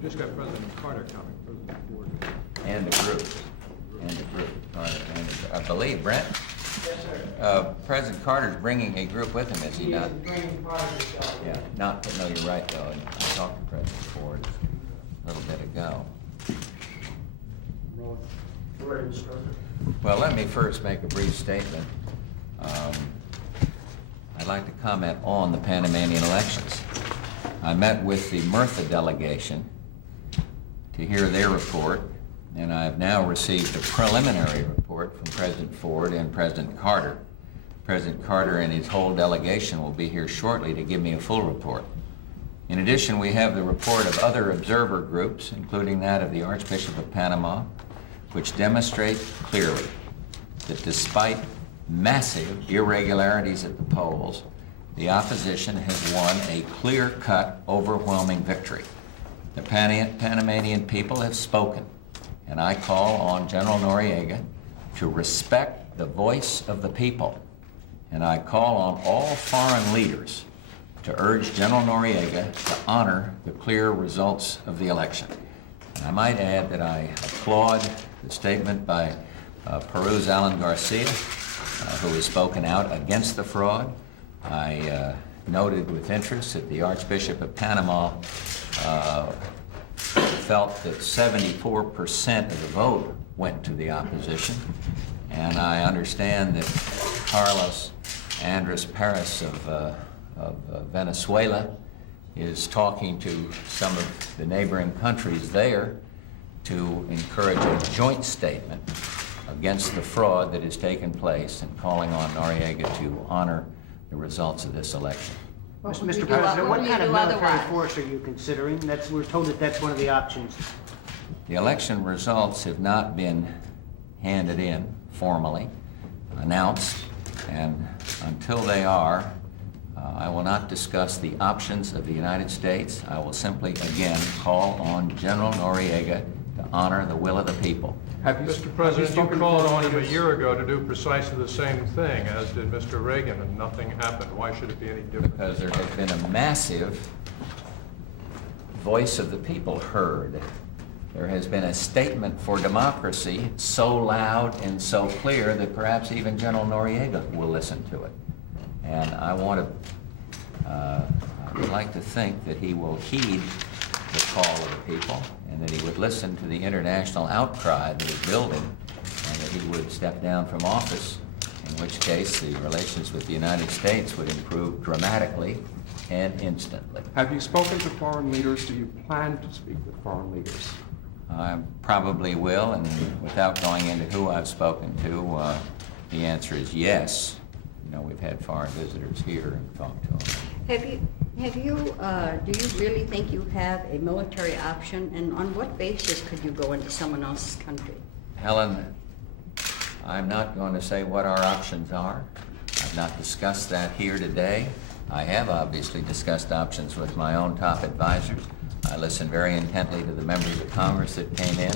We just got President Carter coming, President Ford. And a group. I believe, Brent? Yes, sir. President Carter's bringing a group with him, is he not? He is bringing part of his delegacy. Yeah, no, you're right, though. And I talked to President Ford a little bit ago. Ready, Mr. President. Well, let me first make a brief statement. I'd like to comment on the Panamanian elections. I met with the Murtha delegation to hear their report, and I have now received a preliminary report from President Ford and President Carter. President Carter and his whole delegation will be here shortly to give me a full report. In addition, we have the report of other observer groups, including that of the Archbishop of Panama, which demonstrate clearly that despite massive irregularities at the polls, the opposition has won a clear-cut, overwhelming victory. The Panamanian people have spoken, and I call on General Noriega to respect the voice of the people, and I call on all foreign leaders to urge General Noriega to honor the clear results of the election. And I might add that I applaud the statement by Peru's Alan Garcia, who has spoken out against the fraud. I noted with interest that the Archbishop of Panama felt that 74% of the vote went to the opposition. And I understand that Carlos Andres Perez of Venezuela is talking to some of the neighboring countries there to encourage a joint statement against the fraud that has taken place and calling on Noriega to honor the results of this election. Well, Mr. Mr. President, what kind of military otherwise? force are you considering? We're told that that's one of the options. The election results have not been handed in formally, announced, and until they are, I will not discuss the options of the United States. I will simply, again, call on General Noriega to honor the will of the people. Mr. President, you called on him a year ago to do precisely the same thing, as did Mr. Reagan, and nothing happened. Why should it be any different? Because there has been a massive voice of the people heard. There has been a statement for democracy so loud and so clear that perhaps even General Noriega will listen to it. And I would like to think that he will heed the call of the people, and that he would listen to the international outcry that is building, and that he would step down from office, in which case the relations with the United States would improve dramatically and instantly. Have you spoken to foreign leaders? Do you plan to speak with foreign leaders? I probably will, and without going into who I've spoken to, the answer is yes. You know, we've had foreign visitors here and talked to them. Do you really think you have a military option, and on what basis could you go into someone else's country? Helen, I'm not going to say what our options are. I've not discussed that here today. I have obviously discussed options with my own top advisors. I listened very intently to the members of Congress that came in,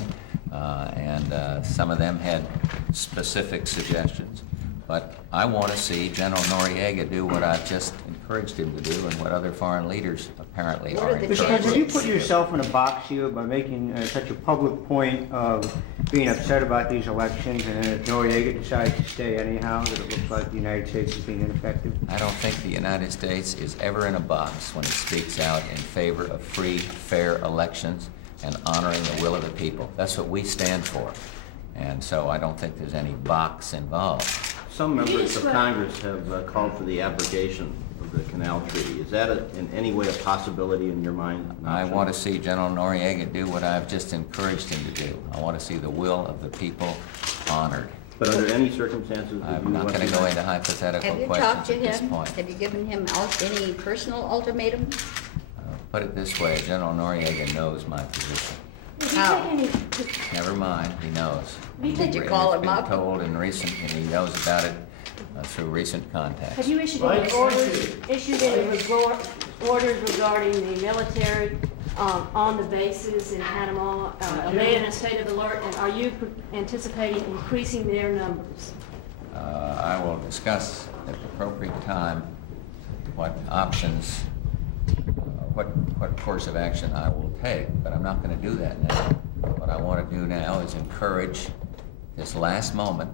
and some of them had specific suggestions. But I want to see General Noriega do what I've just encouraged him to do, and what other foreign leaders apparently What are are the Mr. encouraging. President, you put yourself in a box here by making such a public point of being upset about these elections, and then if Noriega decides to stay anyhow, that it looks like the United States is being ineffective. I don't think the United States is ever in a box when it speaks out in favor of free, fair elections and honoring the will of the people. That's what we stand for. And so I don't think there's any box involved. Some members of Congress have called for the abrogation of the Canal Treaty. Is that in any way a possibility in your mind? I want to see General Noriega do what I've just encouraged him to do. I want to see the will of the people honored. But under any circumstances, would you I'm not want going to go into hypothetical Have you talked questions to at this him? point. Have you given him any personal ultimatum? Put it this way, General Noriega knows my position. How? Never mind, he knows. Did you call him He's up? been told in recent, and he knows about it through recent contacts. Have you issued any orders regarding the military on the bases in Panama? Are they in a state of alert, and are you anticipating increasing their numbers? I will discuss at the appropriate time what options what course of action I will take, but I'm not going to do that now. What I want to do now is encourage this last moment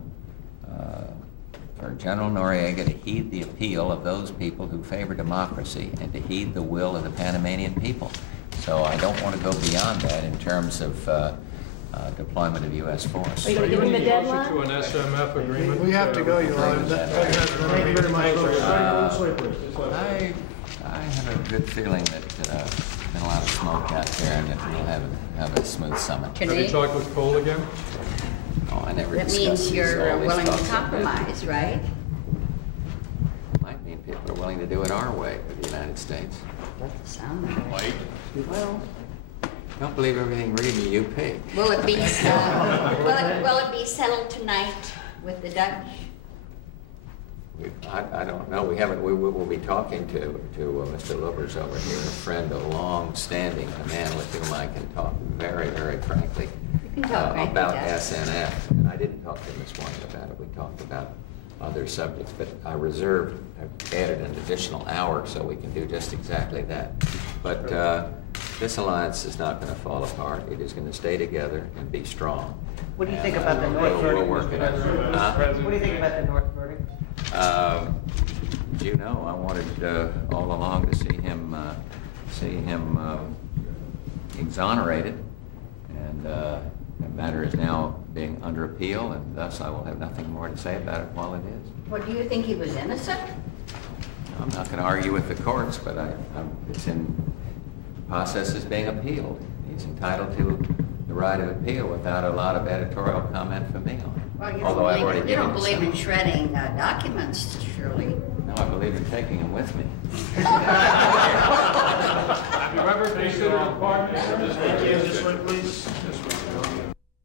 for General Noriega to heed the appeal of those people who favor democracy and to heed the will of the Panamanian people. So I don't want to go beyond that in terms of deployment of U.S. force. Are you going to give him a Closer deadline? to an SMF agreement? We have to go, Your Honor. Thank you very much. I have a good feeling that there's been a lot of smoke out there and that we'll have a smooth summit. Have you talked with Cole again? Oh, I never That discussed means this. you're Always willing to talked about it. compromise, right? Might mean people are willing to do it our way with the United States. Sound like it. Well, don't believe everything read in the UP. Will it be, will it be settled tonight with the Dutch? I don't know. We haven't. We will be talking to Mr. Lubbers over here, a friend, a long-standing, a man with whom I can talk very, very frankly You can talk frankly, about yes. SNF. And I didn't talk to him this morning about it. We talked about other subjects, but I've added an additional hour so we can do just exactly that. But this alliance is not going to fall apart. It is going to stay together and be strong. What do you think about the North We'll verdict? work it out. What do you think about the North verdict? You know, I wanted all along to see him exonerated, and the matter is now being under appeal, and thus I will have nothing more to say about it while it is. What, do you think he was innocent? I'm not going to argue with the courts, but it's in process is being appealed. He's entitled to the right of appeal without a lot of editorial comment from me on it. Well, you Although I've already you given don't him believe some. in shredding documents, surely? No, I believe in taking him with me. Have you ever considered a partnership?